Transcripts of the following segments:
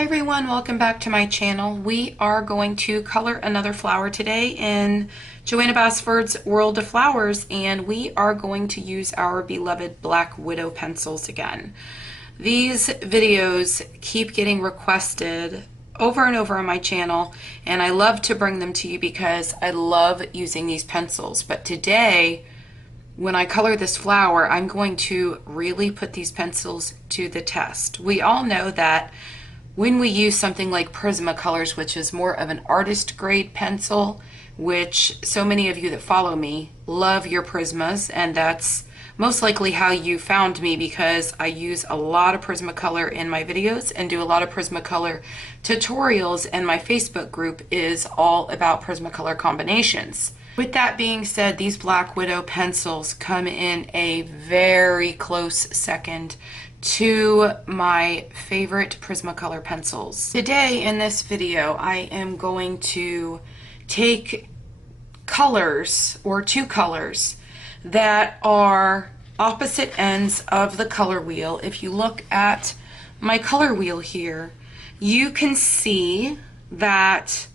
Hi everyone, welcome back to my channel. We are going to color another flower today in Joanna Basford's World of Flowers, and we are going to use our beloved Black Widow pencils again. These videos keep getting requested over and over on my channel, and I love to bring them to you because I love using these pencils. But today, when I color this flower, I'm going to really put these pencils to the test. We all know that when we use something like Prismacolors, which is more of an artist grade pencil, which so many of you that follow me love your Prismas, and that's most likely how you found me because I use a lot of Prismacolor in my videos and do a lot of Prismacolor tutorials, and my Facebook group is all about Prismacolor combinations. With that being said, these Black Widow pencils come in a very close second to my favorite Prismacolor pencils. Today in this video, I am going to take colors, or two colors, that are opposite ends of the color wheel. If you look at my color wheel here, you can see that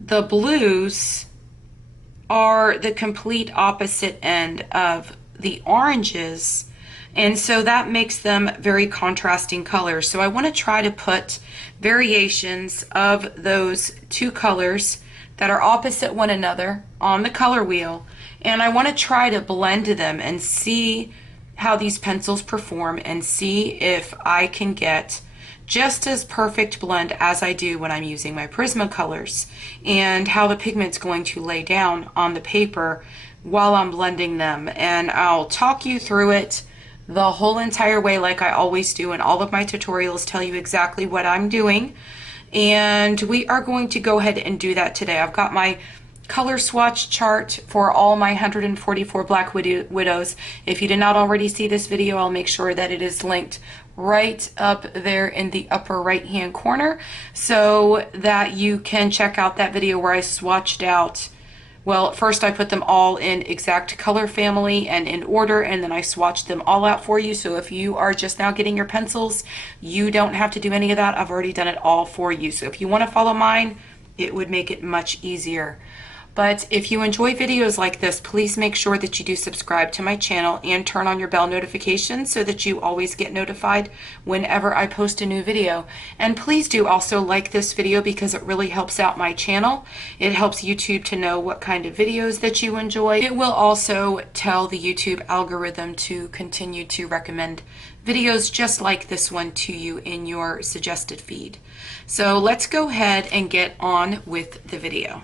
the blues are the complete opposite end of the oranges, and so that makes them very contrasting colors. So I want to try to put variations of those two colors that are opposite one another on the color wheel, and I want to try to blend them and see how these pencils perform and see if I can get just as perfect blend as I do when I'm using my Prismacolors, and how the pigment's going to lay down on the paper while I'm blending them. And I'll talk you through it the whole entire way like I always do, and all of my tutorials tell you exactly what I'm doing, and we are going to go ahead and do that today. I've got my color swatch chart for all my 144 Black Widows. If you did not already see this video, I'll make sure that it is linked right up there in the upper right hand corner so that you can check out that video where I swatched out, well, first I put them all in exact color family and in order, and then I swatched them all out for you. So if you are just now getting your pencils, you don't have to do any of that. I've already done it all for you. So if you want to follow mine, it would make it much easier. But if you enjoy videos like this, please make sure that you do subscribe to my channel and turn on your bell notifications so that you always get notified whenever I post a new video. And please do also like this video because it really helps out my channel. It helps YouTube to know what kind of videos that you enjoy. It will also tell the YouTube algorithm to continue to recommend videos just like this one to you in your suggested feed. So let's go ahead and get on with the video.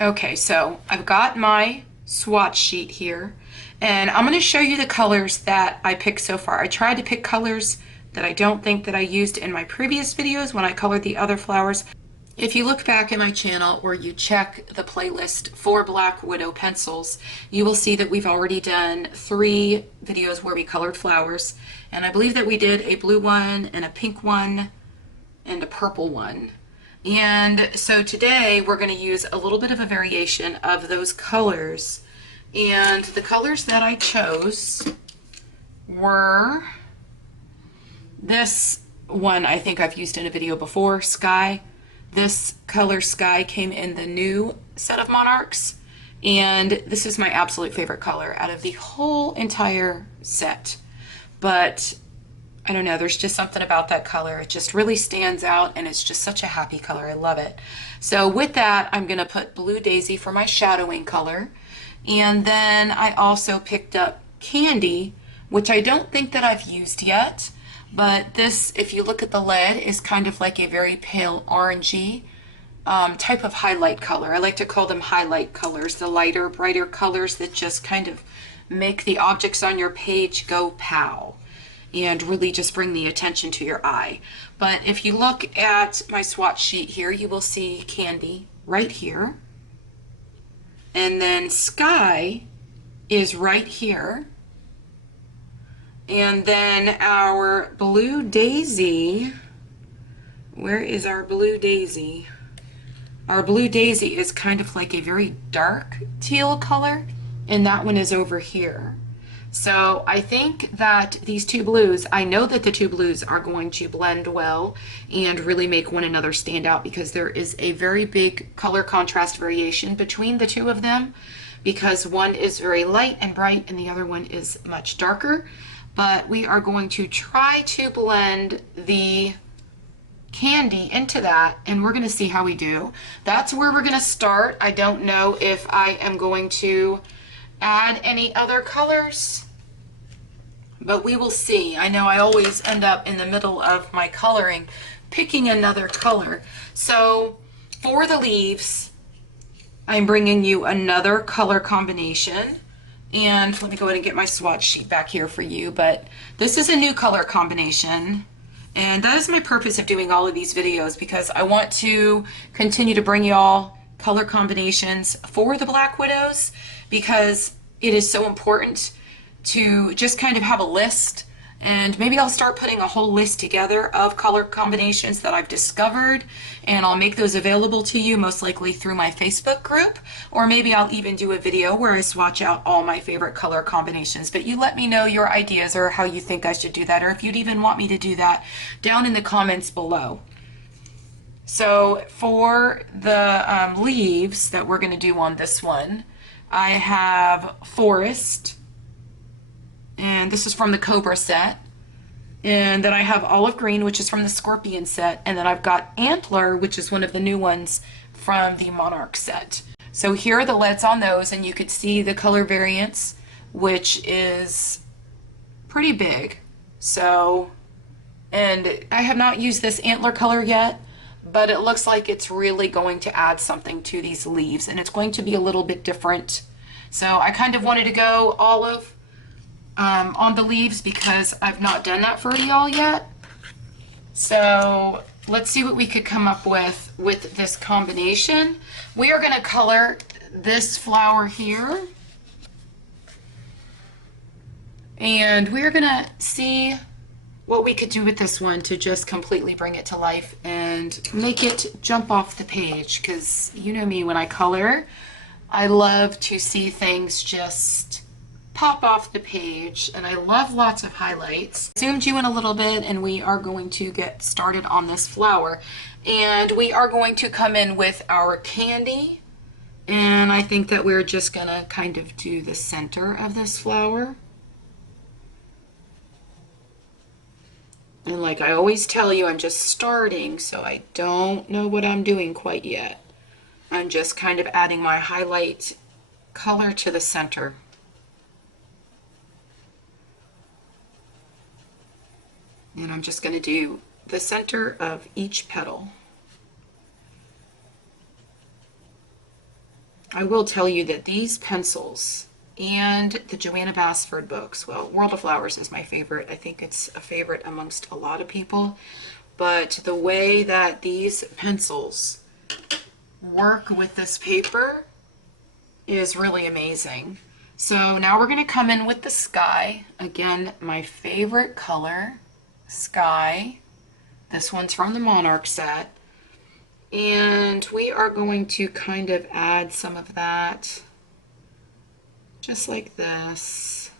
Okay, so I've got my swatch sheet here, and I'm going to show you the colors that I picked so far. I tried to pick colors that I don't think that I used in my previous videos when I colored the other flowers. If you look back at my channel or you check the playlist for Black Widow pencils, you will see that we've already done 3 videos where we colored flowers, and I believe that we did a blue one and a pink one and a purple one. And so today we're going to use a little bit of a variation of those colors, and the colors that I chose were this one. I think I've used in a video before, Sky. This color Sky came in the new set of Monarchs, and this is my absolute favorite color out of the whole entire set. But I don't know, there's just something about that color. It just really stands out, and it's just such a happy color. I love it. So with that, I'm going to put Blue Daisy for my shadowing color. And then I also picked up Candy, which I don't think that I've used yet. But this, if you look at the lead, is kind of like a very pale orangey type of highlight color. I like to call them highlight colors, the lighter, brighter colors that just kind of make the objects on your page go pow and really just bring the attention to your eye. But if you look at my swatch sheet here, you will see Candy right here, and then Sky is right here, and then our Blue Daisy, where is our Blue Daisy? Our Blue Daisy is kind of like a very dark teal color, and that one is over here. So I think that these two blues, I know that the two blues are going to blend well and really make one another stand out, because there is a very big color contrast variation between the two of them, because one is very light and bright and the other one is much darker. But we are going to try to blend the candy into that, and we're going to see how we do. That's where we're going to start. I don't know if I am going to add any other colors, but we will see. I know I always end up in the middle of my coloring picking another color. So for the leaves, I'm bringing you another color combination. And let me go ahead and get my swatch sheet back here for you. But this is a new color combination. And that is my purpose of doing all of these videos, because I want to continue to bring you all color combinations for the Black Widows, because it is so important to just kind of have a list. And maybe I'll start putting a whole list together of color combinations that I've discovered, and I'll make those available to you, most likely through my Facebook group, or maybe I'll even do a video where I swatch out all my favorite color combinations. But you let me know your ideas or how you think I should do that, or if you'd even want me to do that down in the comments below. So for the leaves that we're going to do on this one, I have Forest, and this is from the Cobra set. And then I have Olive Green, which is from the Scorpion set. And then I've got Antler, which is one of the new ones from the Monarch set. So here are the LEDs on those, and you could see the color variance, which is pretty big. So, and I have not used this Antler color yet, but it looks like it's really going to add something to these leaves, and it's going to be a little bit different. So I kind of wanted to go olive on the leaves, because I've not done that for y'all yet. So let's see what we could come up with this combination. We are going to color this flower here, and we're going to see what we could do with this one to just completely bring it to life and make it jump off the page, because you know me, when I color, I love to see things just pop off the page, and I love lots of highlights. Zoomed you in a little bit, and we are going to get started on this flower, and we are going to come in with our candy, and I think that we're just gonna kind of do the center of this flower. And like I always tell you, I'm just starting, so I don't know what I'm doing quite yet. I'm just kind of adding my highlight color to the center. And I'm just going to do the center of each petal. I will tell you that these pencils and the Joanna Basford books, well, World of Flowers is my favorite. I think it's a favorite amongst a lot of people. But the way that these pencils work with this paper is really amazing. So now we're going to come in with the sky. Again, my favorite color. Sky. This one's from the Monarch set, and we are going to kind of add some of that just like this.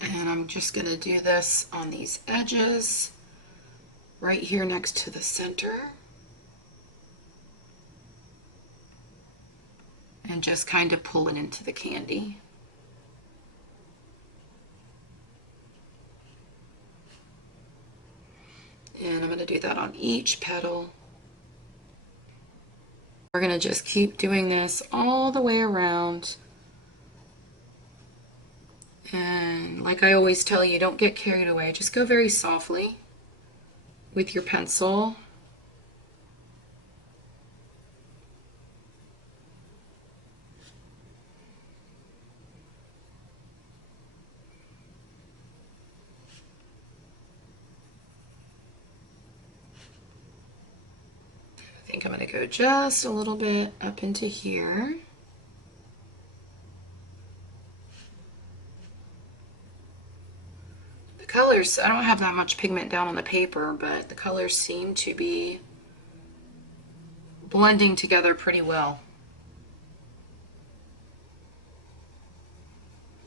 And I'm just going to do this on these edges right here next to the center, and just kind of pull it into the candy. And I'm going to do that on each petal. We're going to just keep doing this all the way around. And like I always tell you, don't get carried away. Just go very softly with your pencil. I think I'm going to go just a little bit up into here. colors, I don't have that much pigment down on the paper, but the colors seem to be blending together pretty well.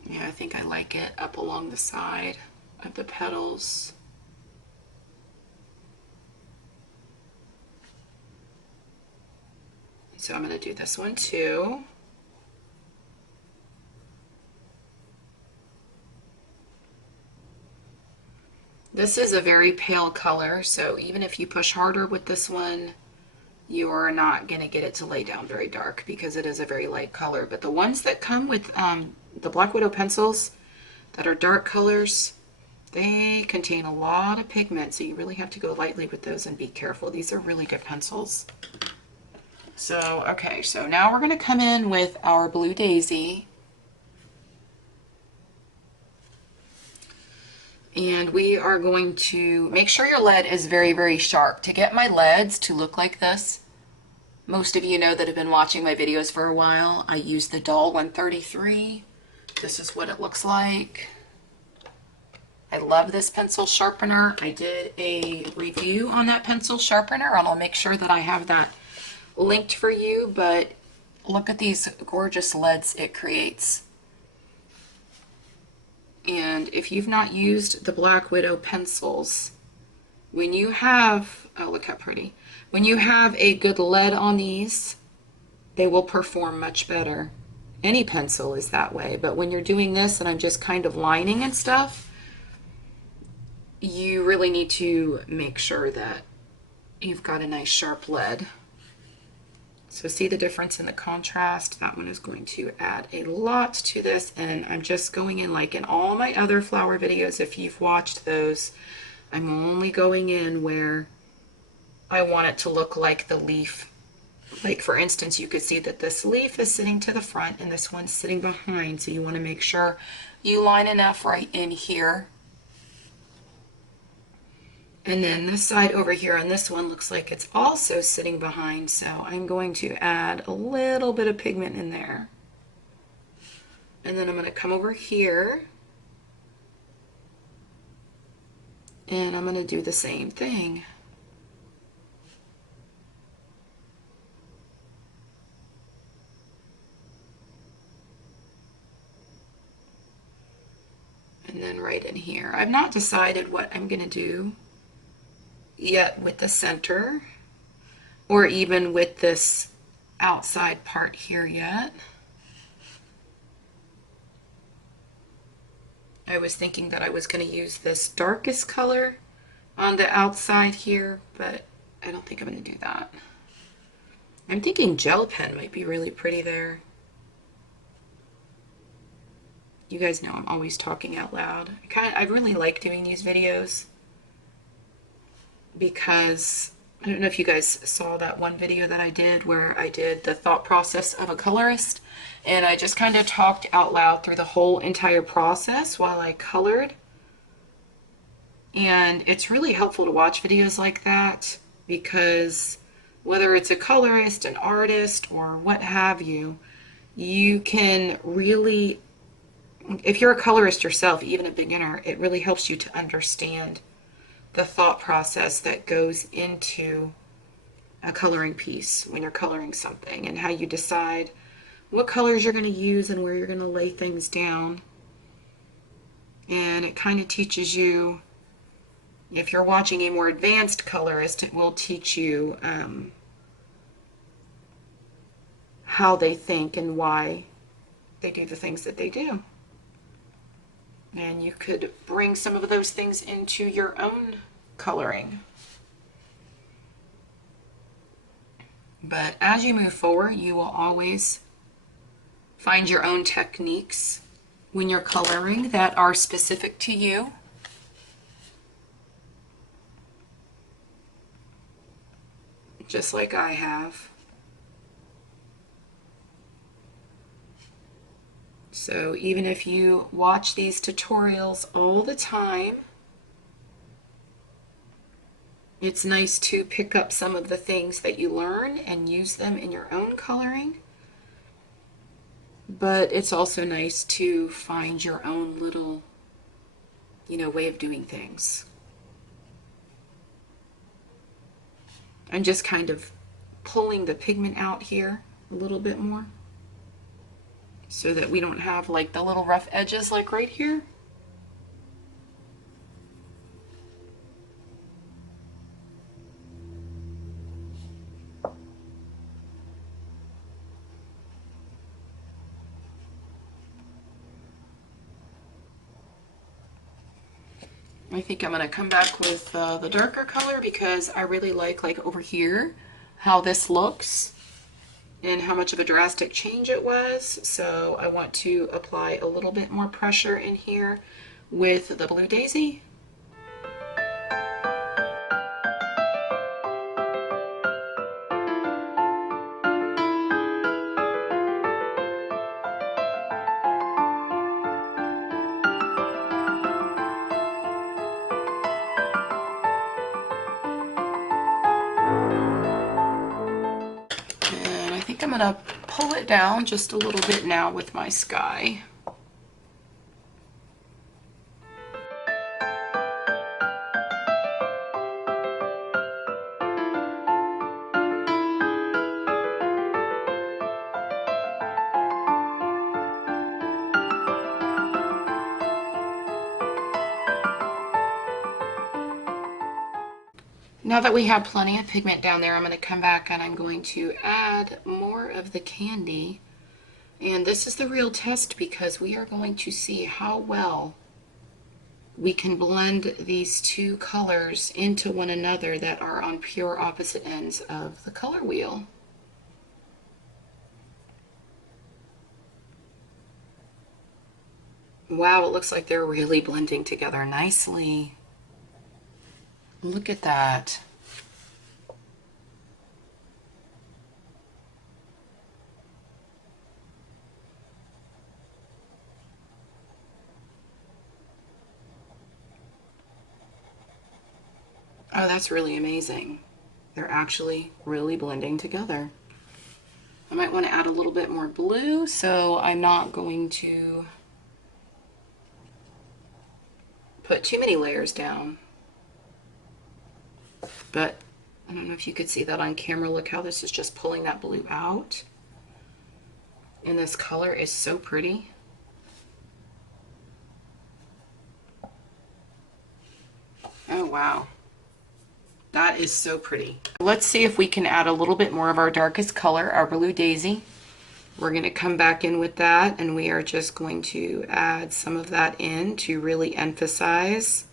Yeah, I think I like it up along the side of the petals. So I'm going to do this one too. This is a very pale color, so even if you push harder with this one, you are not going to get it to lay down very dark because it is a very light color. But the ones that come with the Black Widow pencils that are dark colors, they contain a lot of pigment, so you really have to go lightly with those and be careful. These are really good pencils. So, okay, so now we're going to come in with our Blue Daisy. And we are going to make sure your lead is very, very sharp. To get my leads to look like this, most of you know that have been watching my videos for a while, I use the Doll 133. This is what it looks like. I love this pencil sharpener. I did a review on that pencil sharpener, and I'll make sure that I have that linked for you, but look at these gorgeous leads it creates. And if you've not used the Black Widow pencils, when you have, oh look how pretty, when you have a good lead on these, they will perform much better. Any pencil is that way, but when you're doing this and I'm just kind of lining and stuff, you really need to make sure that you've got a nice sharp lead. So see the difference in the contrast? That one is going to add a lot to this, and I'm just going in like in all my other flower videos, if you've watched those, I'm only going in where I want it to look like the leaf. Like for instance, you could see that this leaf is sitting to the front and this one's sitting behind, so you want to make sure you line enough right in here. And then this side over here on this one looks like it's also sitting behind, so I'm going to add a little bit of pigment in there. And then I'm going to come over here and I'm going to do the same thing. And then right in here. I've not decided what I'm going to do yet with the center or even with this outside part here yet. I was thinking that I was going to use this darkest color on the outside here, but I don't think I'm going to do that. I'm thinking gel pen might be really pretty there. You guys know I'm always talking out loud. I really like doing these videos because I don't know if you guys saw that one video that I did where I did the thought process of a colorist, and I just kind of talked out loud through the whole entire process while I colored. And it's really helpful to watch videos like that because whether it's a colorist, an artist, or what have you, you can really, if you're a colorist yourself, even a beginner, it really helps you to understand the thought process that goes into a coloring piece when you're coloring something, and how you decide what colors you're going to use and where you're going to lay things down. And it kind of teaches you, if you're watching a more advanced colorist, it will teach you how they think and why they do the things that they do. And you could bring some of those things into your own coloring. But as you move forward, you will always find your own techniques when you're coloring that are specific to you. Just like I have. So even if you watch these tutorials all the time, it's nice to pick up some of the things that you learn and use them in your own coloring. But it's also nice to find your own little way of doing things. I'm just kind of pulling the pigment out here a little bit more so that we don't have like the little rough edges like right here. I think I'm going to come back with the darker color because I really like over here how this looks and how much of a drastic change it was. So I want to apply a little bit more pressure in here with the Blue Daisy. And I think I'm going to pull it down just a little bit now with my sky. Now that we have plenty of pigment down there, I'm going to come back and I'm going to add more of the candy. And this is the real test because we are going to see how well we can blend these two colors into one another that are on pure opposite ends of the color wheel. Wow, it looks like they're really blending together nicely. Look at that. Oh, that's really amazing. They're actually really blending together. I might want to add a little bit more blue, so I'm not going to put too many layers down. But I don't know if you could see that on camera. Look how this is just pulling that blue out. And this color is so pretty. Oh, wow. That is so pretty. Let's see if we can add a little bit more of our darkest color, our Blue Daisy. We're going to come back in with that, and we are just going to add some of that in to really emphasize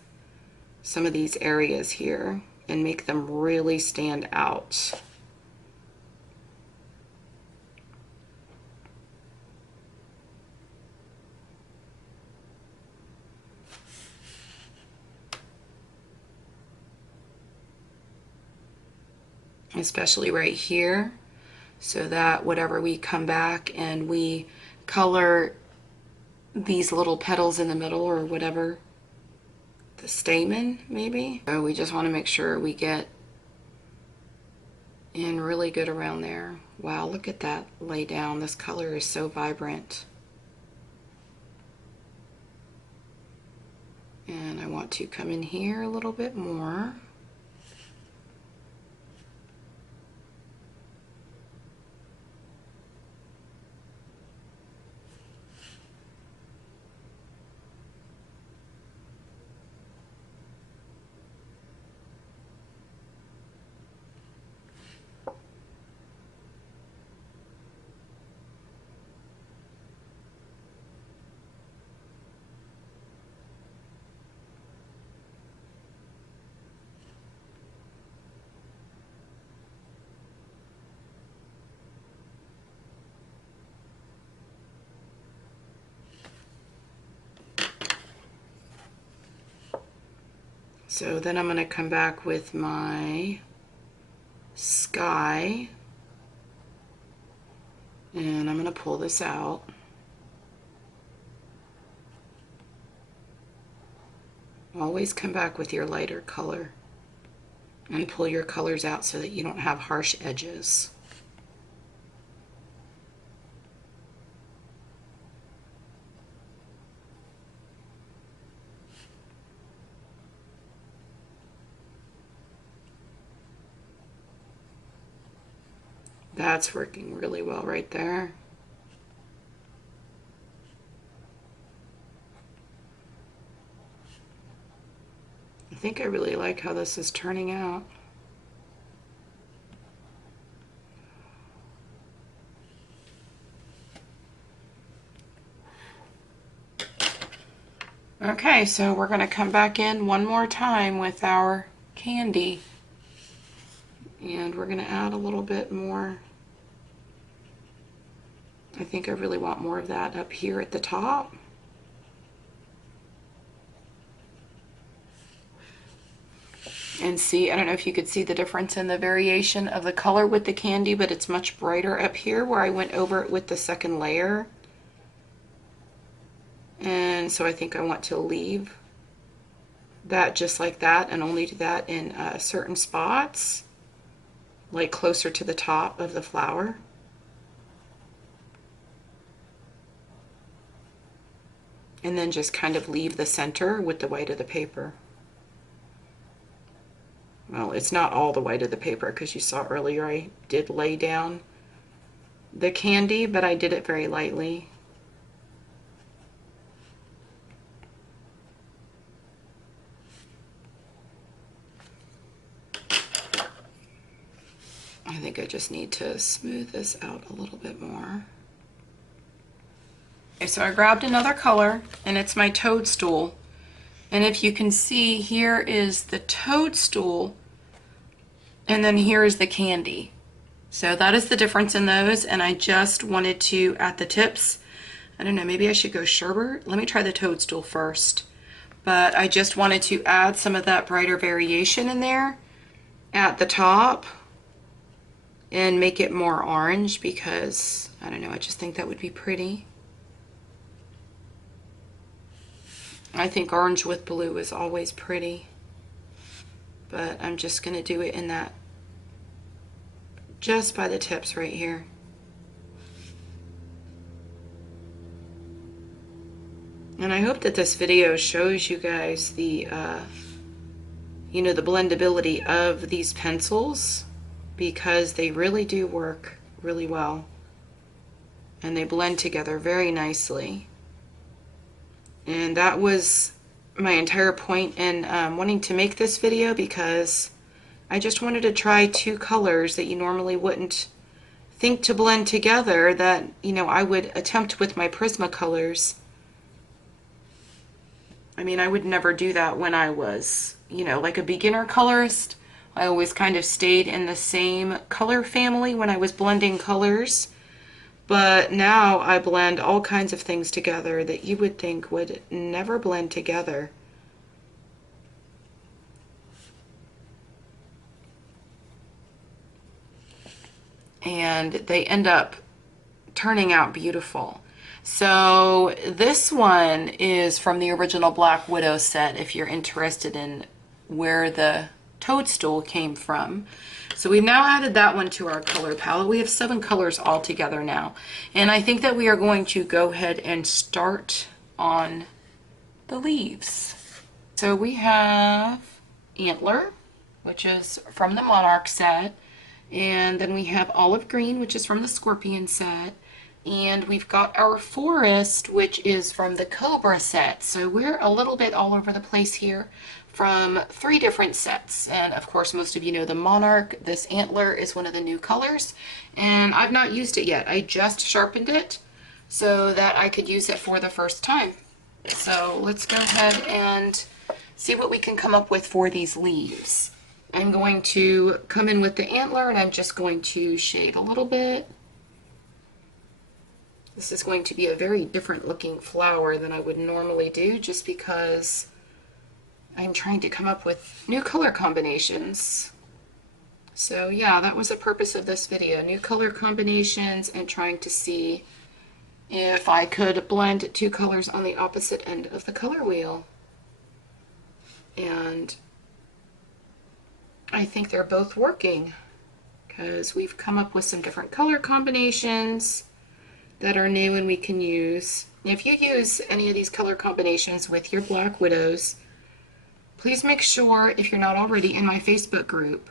some of these areas here and make them really stand out. Especially right here, so that whatever we come back and we color these little petals in the middle or whatever, the stamen maybe. So we just want to make sure we get in really good around there. Wow, look at that lay down. This color is so vibrant. And I want to come in here a little bit more. So then I'm going to come back with my sky, and I'm going to pull this out. Always come back with your lighter color and pull your colors out so that you don't have harsh edges. That's working really well right there. I think I really like how this is turning out. Okay, so we're going to come back in one more time with our candy. And we're going to add a little bit more. I think I really want more of that up here at the top. And see, I don't know if you could see the difference in the variation of the color with the candy, but it's much brighter up here where I went over it with the second layer. And so I think I want to leave that just like that and only do that in certain spots, like closer to the top of the flower. And then just kind of leave the center with the white of the paper. Well, it's not all the white of the paper because you saw earlier I did lay down the candy, but I did it very lightly. I think I just need to smooth this out a little bit more. Okay, so I grabbed another color, and it's my toadstool. And if you can see, here is the toadstool, and then here is the candy. So that is the difference in those, and I just wanted to, at the tips, I don't know, maybe I should go sherbet. Let me try the toadstool first. But I just wanted to add some of that brighter variation in there at the top and make it more orange because, I don't know, I just think that would be pretty. I think orange with blue is always pretty, but I'm just going to do it in that, just by the tips right here. And I hope that this video shows you guys the, you know, the blendability of these pencils, because they really do work really well and they blend together very nicely. And that was my entire point in wanting to make this video, because I just wanted to try two colors that you normally wouldn't think to blend together, that, you know, I would attempt with my Prismacolors. I mean, I would never do that when I was, you know, like a beginner colorist. I always kind of stayed in the same color family when I was blending colors. But now I blend all kinds of things together that you would think would never blend together. And they end up turning out beautiful. So this one is from the original Black Widow set, if you're interested in where the toadstool came from. So we've now added that one to our color palette. We have 7 colors all together now. And I think that we are going to go ahead and start on the leaves. So we have Antler, which is from the Monarch set. And then we have Olive Green, which is from the Scorpion set. And we've got our Forest, which is from the Cobra set. So we're a little bit all over the place here from 3 different sets. And of course, most of you know the Monarch. This Antler is one of the new colors, and I've not used it yet. I just sharpened it so that I could use it for the first time. So let's go ahead and see what we can come up with for these leaves. I'm going to come in with the Antler, and I'm just going to shade a little bit. This is going to be a very different looking flower than I would normally do, just because I'm trying to come up with new color combinations. So yeah, that was the purpose of this video, new color combinations and trying to see if I could blend 2 colors on the opposite end of the color wheel. And I think they're both working, because we've come up with some different color combinations that are new and we can use. If you use any of these color combinations with your Black Widows, please make sure, if you're not already in my Facebook group,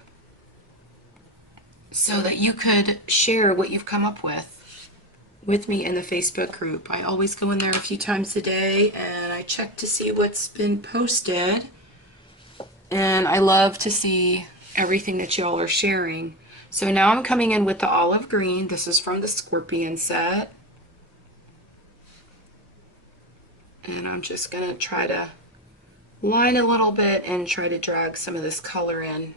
so that you could share what you've come up with me in the Facebook group. I always go in there a few times a day and I check to see what's been posted. And I love to see everything that y'all are sharing. So now I'm coming in with the olive green. This is from the Scorpion set. And I'm just going to try to line a little bit and try to drag some of this color in.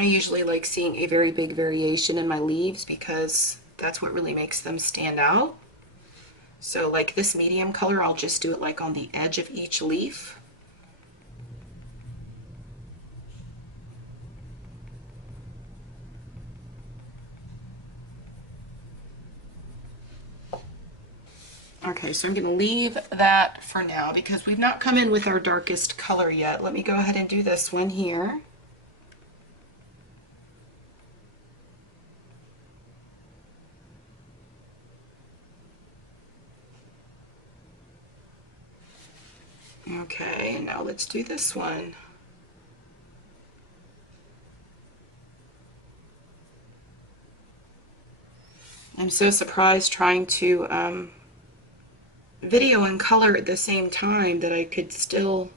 I usually like seeing a very big variation in my leaves because that's what really makes them stand out. So like this medium color, I'll just do it like on the edge of each leaf. Okay, so I'm going to leave that for now because we've not come in with our darkest color yet. Let me go ahead and do this one here. Okay, now let's do this one. I'm so surprised trying to video and color at the same time that I could still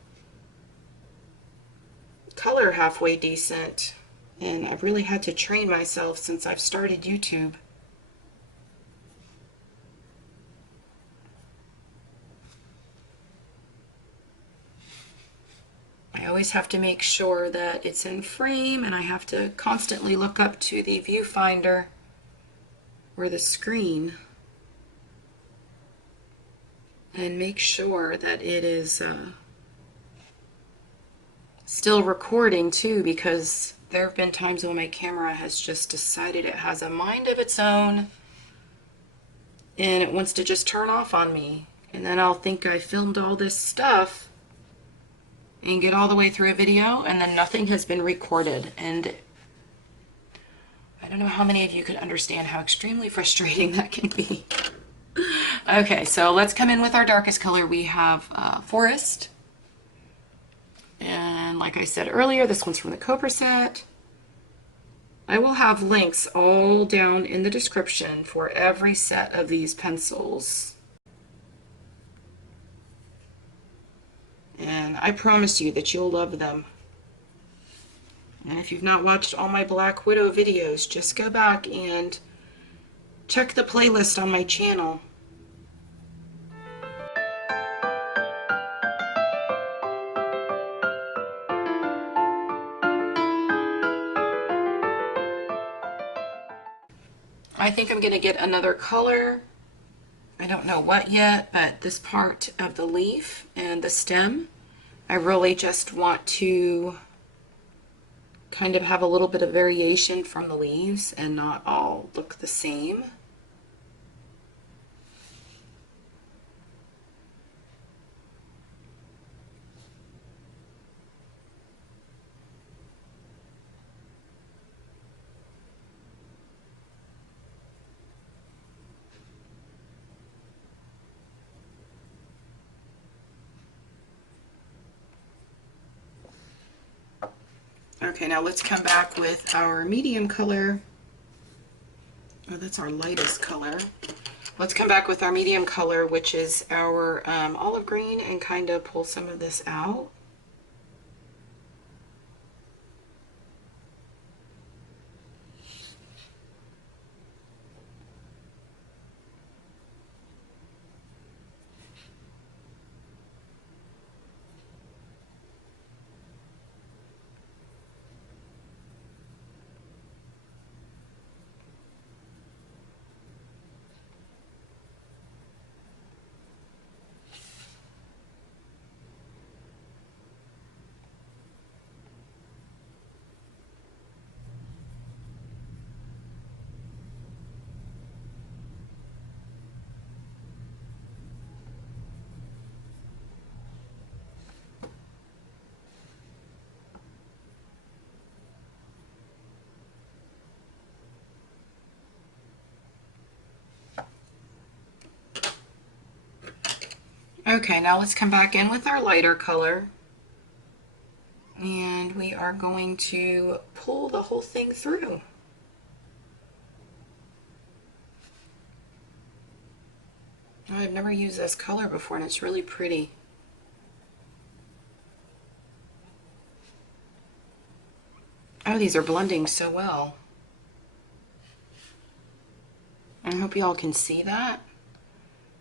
color halfway decent. And I've really had to train myself since I've started YouTube. I always have to make sure that it's in frame, and I have to constantly look up to the viewfinder or the screen and make sure that it is still recording too, because there have been times when my camera has just decided it has a mind of its own and it wants to just turn off on me, and then I'll think I filmed all this stuff and get all the way through a video and then nothing has been recorded. And I don't know how many of you could understand how extremely frustrating that can be. Okay, so let's come in with our darkest color. We have Forest. And like I said earlier, this one's from the Cobra set. I will have links all down in the description for every set of these pencils. And I promise you that you'll love them. And if you've not watched all my Black Widow videos, just go back and check the playlist on my channel. I think I'm going to get another color. I don't know what yet, but this part of the leaf and the stem, I really just want to kind of have a little bit of variation from the leaves and not all look the same. Okay, now let's come back with our medium color. Oh, that's our lightest color. Let's come back with our medium color, which is our olive green, and kind of pull some of this out. Okay, now let's come back in with our lighter color. And we are going to pull the whole thing through. I've never used this color before and it's really pretty. Oh, these are blending so well. I hope y'all can see that,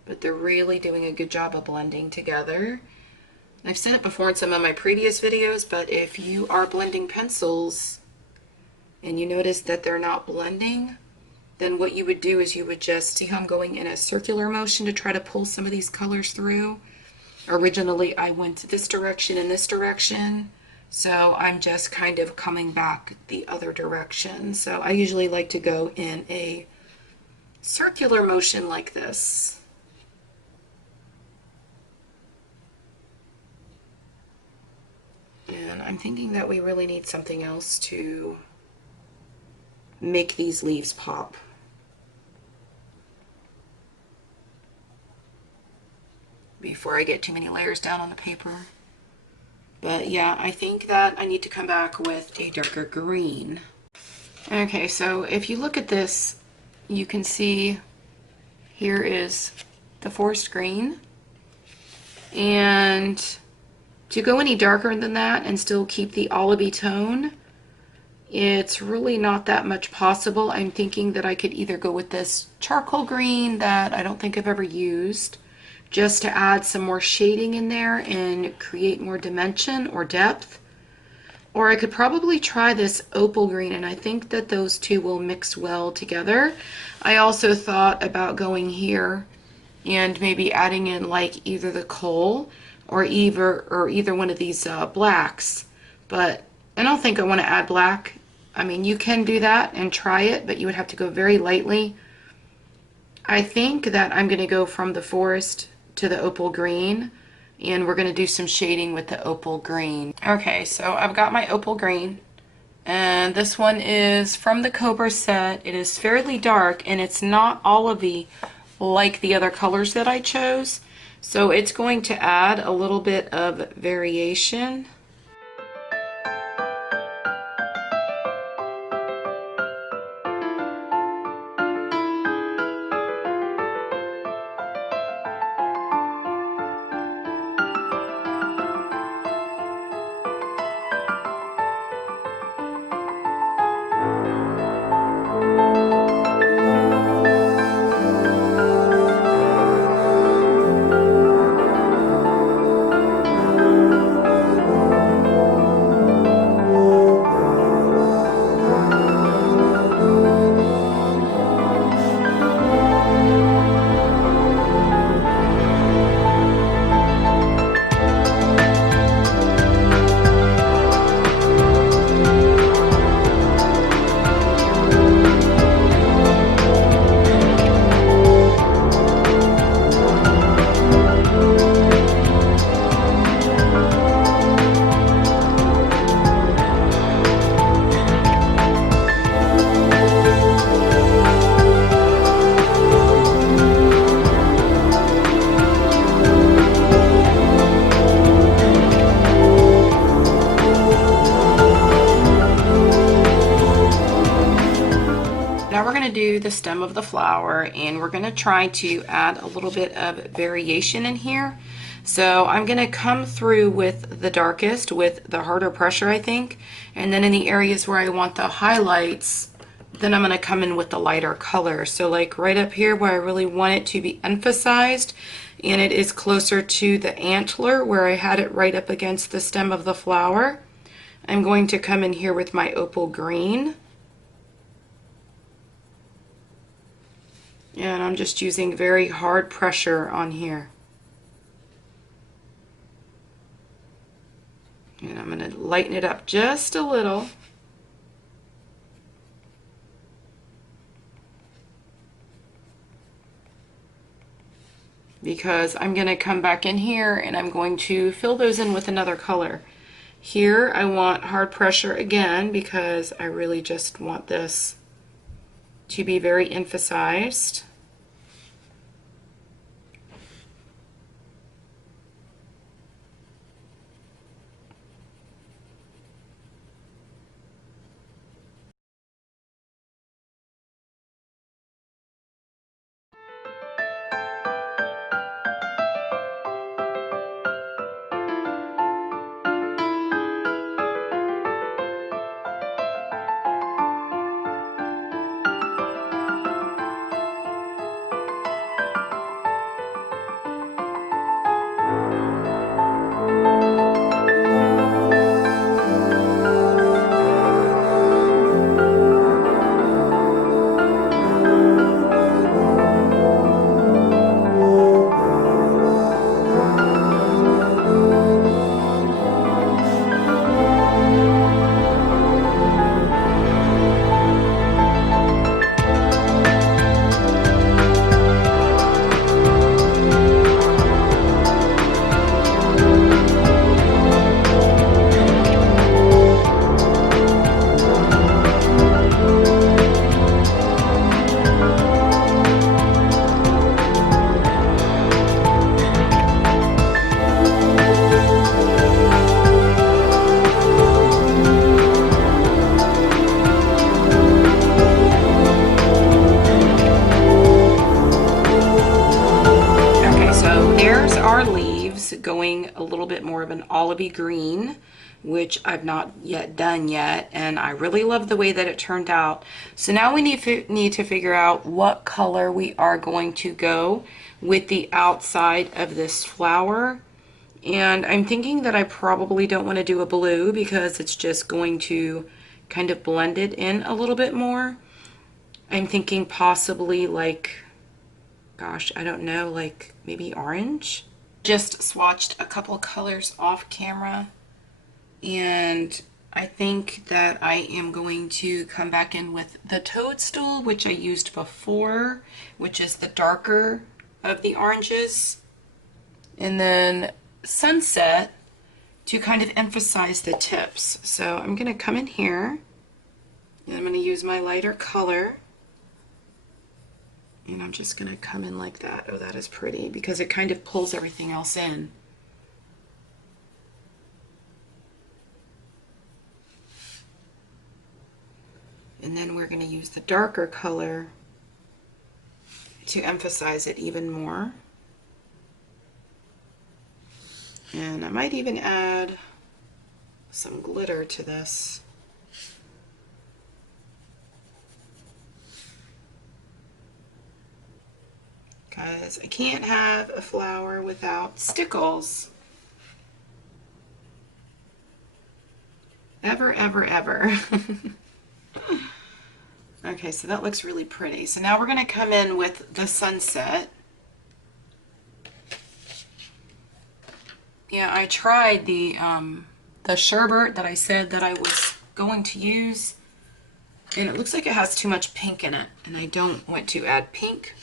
but they're really doing a good job of blending together. I've said it before in some of my previous videos, but if you are blending pencils and you notice that they're not blending, then what you would do is you would just see how I'm going in a circular motion to try to pull some of these colors through. Originally, I went this direction and this direction, so I'm just kind of coming back the other direction. So I usually like to go in a circular motion like this. And I'm thinking that we really need something else to make these leaves pop. Before I get too many layers down on the paper. But yeah, I think that I need to come back with a darker green. Okay, so if you look at this, you can see here is the forest green. And to go any darker than that and still keep the olivey tone, it's really not that much possible. I'm thinking that I could either go with this charcoal green that I don't think I've ever used, just to add some more shading in there and create more dimension or depth. Or I could probably try this opal green, and I think that those two will mix well together. I also thought about going here and maybe adding in like either the coal or either one of these blacks. But I don't think I want to add black. I mean, you can do that and try it, but you would have to go very lightly. I think that I'm going to go from the forest to the opal green, and we're going to do some shading with the opal green. Okay, so I've got my opal green, and this one is from the Cobra set. It is fairly dark, and it's not olivey like the other colors that I chose, so it's going to add a little bit of variation. Now we're going to do the stem of the flower, and we're going to try to add a little bit of variation in here. So I'm going to come through with the darkest, with the harder pressure, I think, and then in the areas where I want the highlights, then I'm going to come in with the lighter color. So like right up here where I really want it to be emphasized, and it is closer to the antler where I had it right up against the stem of the flower, I'm going to come in here with my opal green. And I'm just using very hard pressure on here. And I'm going to lighten it up just a little. Because I'm going to come back in here and I'm going to fill those in with another color. Here I want hard pressure again because I really just want this to be very emphasized. little bit more of an olivey green, which I've not yet done yet, and I really love the way that it turned out. So now we need to figure out what color we are going to go with the outside of this flower. And I'm thinking that I probably don't want to do a blue because it's just going to kind of blend it in a little bit more. I'm thinking possibly like, gosh, I don't know, like maybe orange. Just swatched a couple colors off camera, and I think that I am going to come back in with the toadstool, which I used before, which is the darker of the oranges, and then sunset to kind of emphasize the tips. So I'm going to come in here and I'm going to use my lighter color, and I'm just going to come in like that. Oh, that is pretty because it kind of pulls everything else in. And then we're going to use the darker color to emphasize it even more. And I might even add some glitter to this. Because I can't have a flower without stickles. Ever, ever, ever. Okay, so that looks really pretty. So now we're going to come in with the sunset. Yeah, I tried the sherbet that I said that I was going to use, and it looks like it has too much pink in it, and I don't want to add pink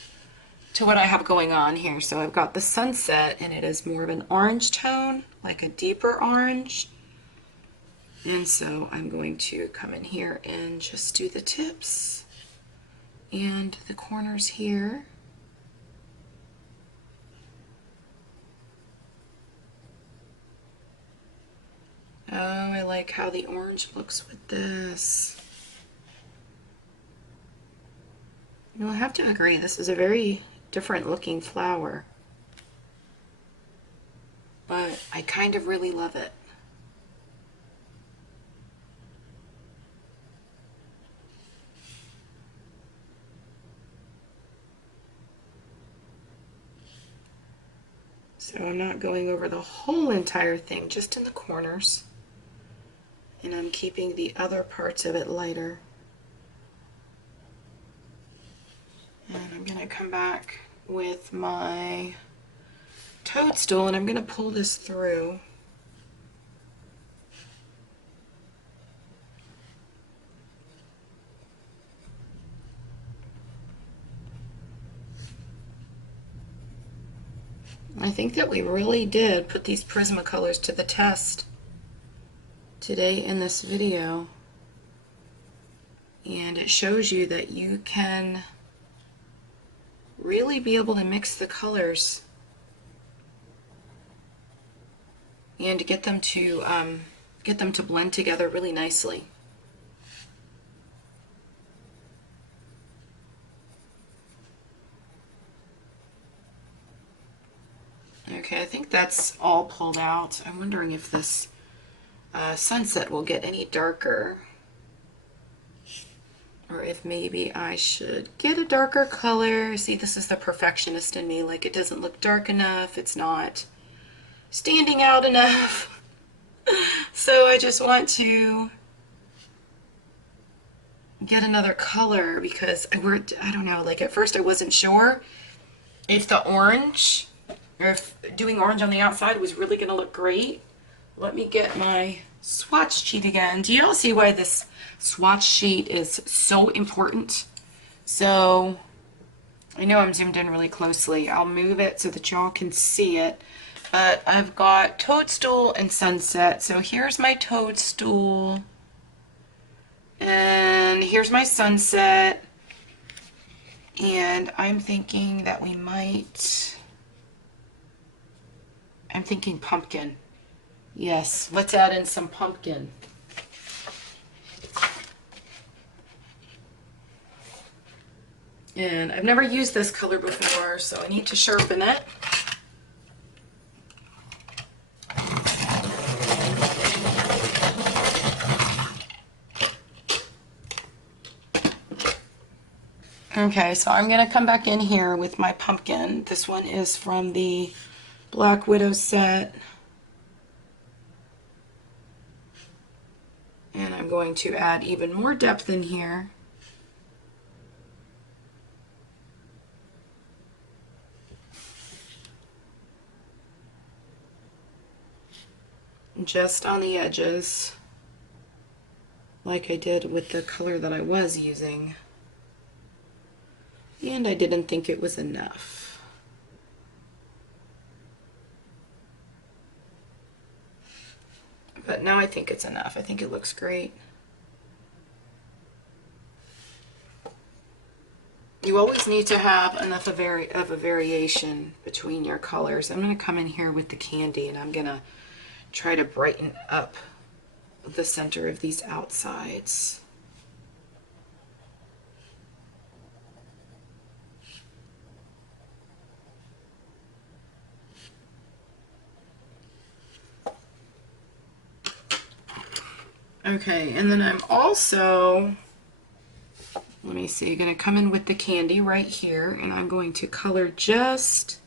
to what I have going on here. So I've got the sunset, and it is more of an orange tone, like a deeper orange. And so I'm going to come in here and just do the tips and the corners here. Oh, I like how the orange looks with this. You'll have to agree, this is a very different looking flower, but I kind of really love it. So I'm not going over the whole entire thing, just in the corners. And I'm keeping the other parts of it lighter. And I'm going to come back with my toadstool and I'm going to pull this through. I think that we really did put these Prismacolors to the test today in this video, and it shows you that you can really be able to mix the colors and get them to blend together really nicely. Okay, I think that's all pulled out. I'm wondering if this sunset will get any darker, or if maybe I should get a darker color. See, this is the perfectionist in me. Like, it doesn't look dark enough. It's not standing out enough. So I just want to get another color because I don't know, like at first I wasn't sure if the orange, or if doing orange on the outside was really going to look great. Let me get my swatch sheet again. Do you all see why this swatch sheet is so important? So I know I'm zoomed in really closely. I'll move it so that y'all can see it. But I've got toadstool and sunset. So here's my toadstool. And here's my sunset. And I'm thinking that we might... I'm thinking pumpkin. Yes, let's add in some pumpkin. And I've never used this color before, so I need to sharpen it. Okay, so I'm going to come back in here with my pumpkin. This one is from the Black Widow set. And I'm going to add even more depth in here. Just on the edges, like I did with the color that I was using. And I didn't think it was enough. But now I think it's enough. I think it looks great. You always need to have enough of a variation between your colors. I'm going to come in here with the candy and I'm going to try to brighten up the center of these outsides. Okay, and then I'm also, let me see, going to come in with the candy right here, and I'm going to color just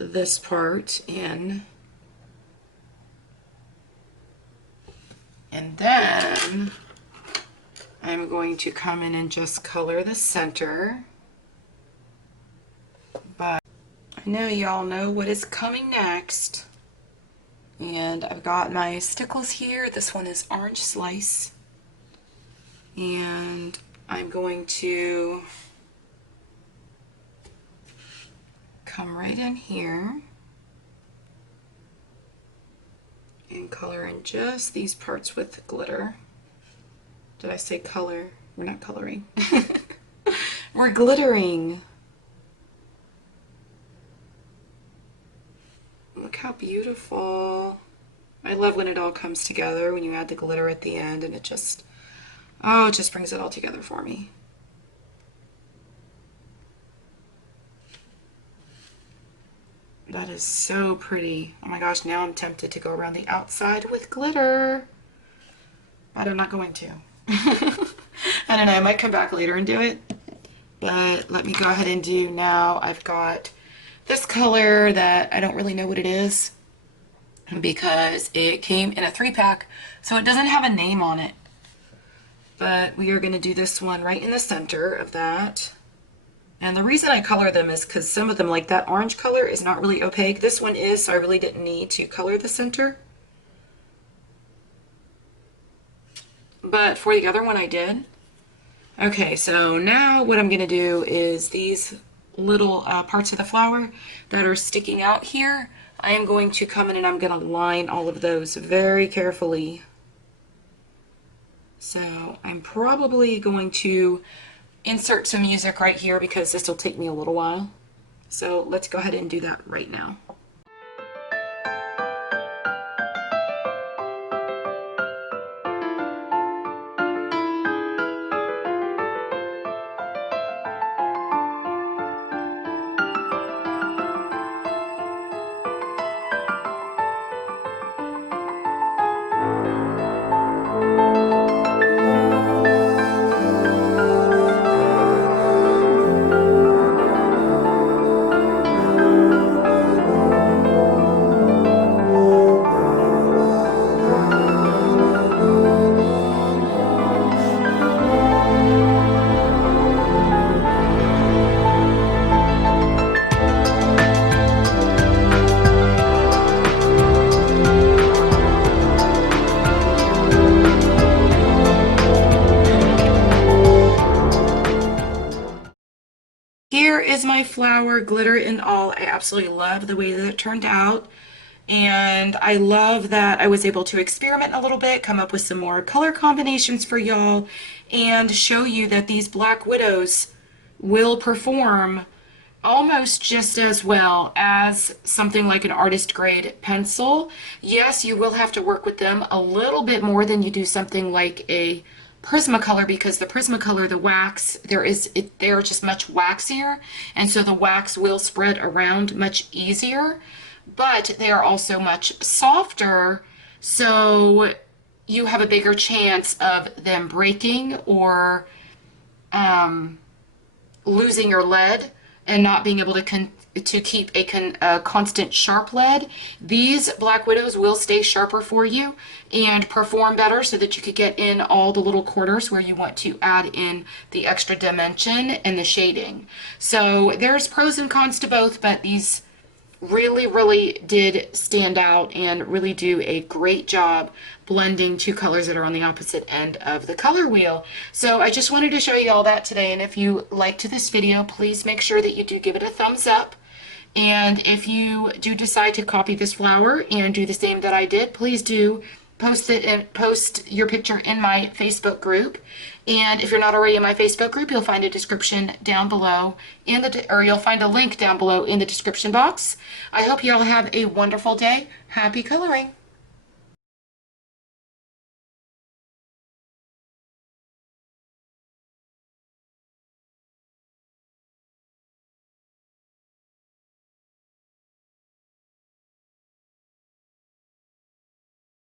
this part in. And then I'm going to come in and just color the center. But I know y'all know what is coming next. And I've got my stickles here. This one is orange slice. And I'm going to come right in here and color in just these parts with glitter. Did I say color? We're not coloring. We're glittering. Look how beautiful. I love when it all comes together, when you add the glitter at the end and it just, oh, it just brings it all together for me. That is so pretty. Oh my gosh, now I'm tempted to go around the outside with glitter. But I'm not going to. I don't know, I might come back later and do it. But let me go ahead and do now. I've got this color that I don't really know what it is because it came in a 3-pack, so it doesn't have a name on it. But we are going to do this one right in the center of that. And the reason I color them is because some of them, like that orange color, is not really opaque. This one is, so I really didn't need to color the center. But for the other one I did. Okay, so now what I'm going to do is these little parts of the flower that are sticking out here, I am going to come in and I'm going to line all of those very carefully. So I'm probably going to insert some music right here because this will take me a little while. So let's go ahead and do that right now. Here is my flower, glitter and all. I absolutely love the way that it turned out. And I love that I was able to experiment a little bit, come up with some more color combinations for y'all, and show you that these Black Widows will perform almost just as well as something like an artist grade pencil. Yes, you will have to work with them a little bit more than you do something like a Prismacolor, because the Prismacolor, the wax, they're just much waxier, and so the wax will spread around much easier, but they are also much softer, so you have a bigger chance of them breaking or losing your lead and not being able to keep a constant sharp lead, these Black Widows will stay sharper for you and perform better so that you could get in all the little corners where you want to add in the extra dimension and the shading. So there's pros and cons to both, but these really did stand out and really do a great job blending two colors that are on the opposite end of the color wheel. So I just wanted to show you all that today, and if you liked this video, please make sure that you do give it a thumbs up. And if you do decide to copy this flower and do the same that I did, please do post your picture in my Facebook group. And if you're not already in my Facebook group, you'll find a description down below or you'll find a link down below in the description box. I hope you all have a wonderful day. Happy coloring.